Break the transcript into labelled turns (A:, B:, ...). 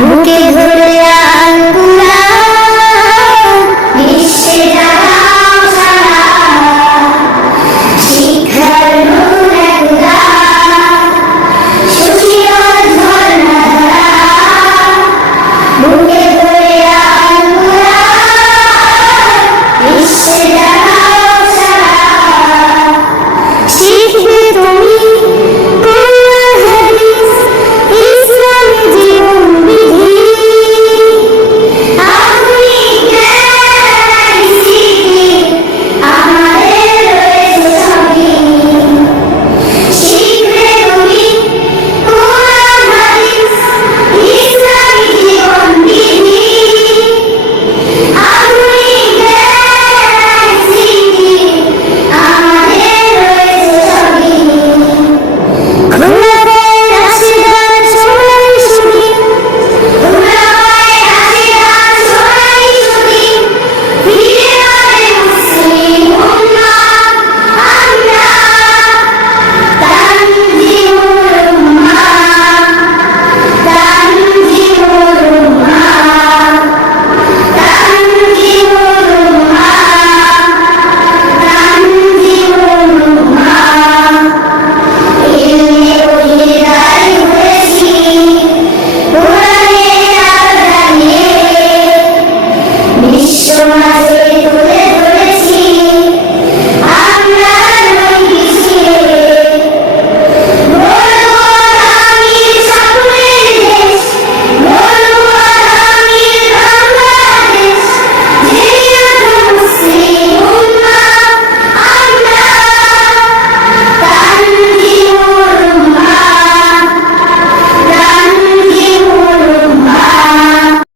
A: বুকে ধরে